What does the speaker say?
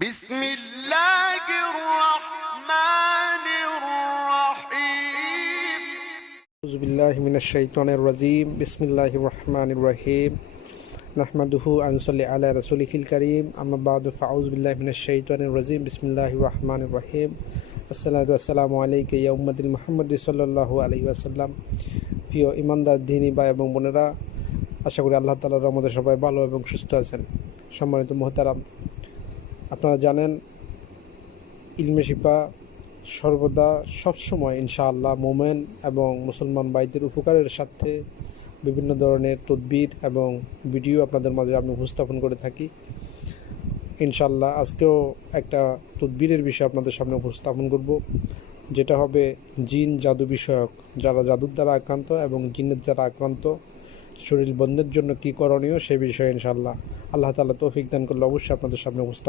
بسم الله الرحمن الرحيم أعوذ بالله من الشيطان الرجيم بسم الله الرحمن الرحيم نحمده ونصلي على رسوله الكريم أما بعد فأعوذ بالله من الشيطان الرجيم بسم الله الرحمن الرحيم الصلاة والسلام عليك يا أمة محمد صلى الله عليه وسلم প্রিয় ইমানদার দিনী ভাই এবং বোনেরা, আশা করি আল্লাহ তাআলার রহমতে সবাই ভালো এবং সুস্থ আছেন। সম্মানিত মুহতারাম, আপনারা জানেন ইলমে শিফা সর্বদা সবসময় ইনশাআল্লাহ মোমেন এবং মুসলমান ভাইদের উপকারের সাথে বিভিন্ন ধরনের তদবির এবং ভিডিও আপনাদের মাঝে আমি উপস্থাপন করে থাকি। ইনশাআল্লাহ আজকেও একটা তদবিরের বিষয় আপনাদের সামনে উপস্থাপন করব, যেটা হবে জিন জাদু বিষয়ক। যারা জাদুর দ্বারা আক্রান্ত এবং জিনের দ্বারা আক্রান্ত, শরীর বন্ধের জন্য কী করণীয় সেই বিষয়ে ইনশাআল্লাহ আল্লাহ তাআলা তৌফিক দান করলে অবশ্যই আপনাদের সামনে উপস্থাপন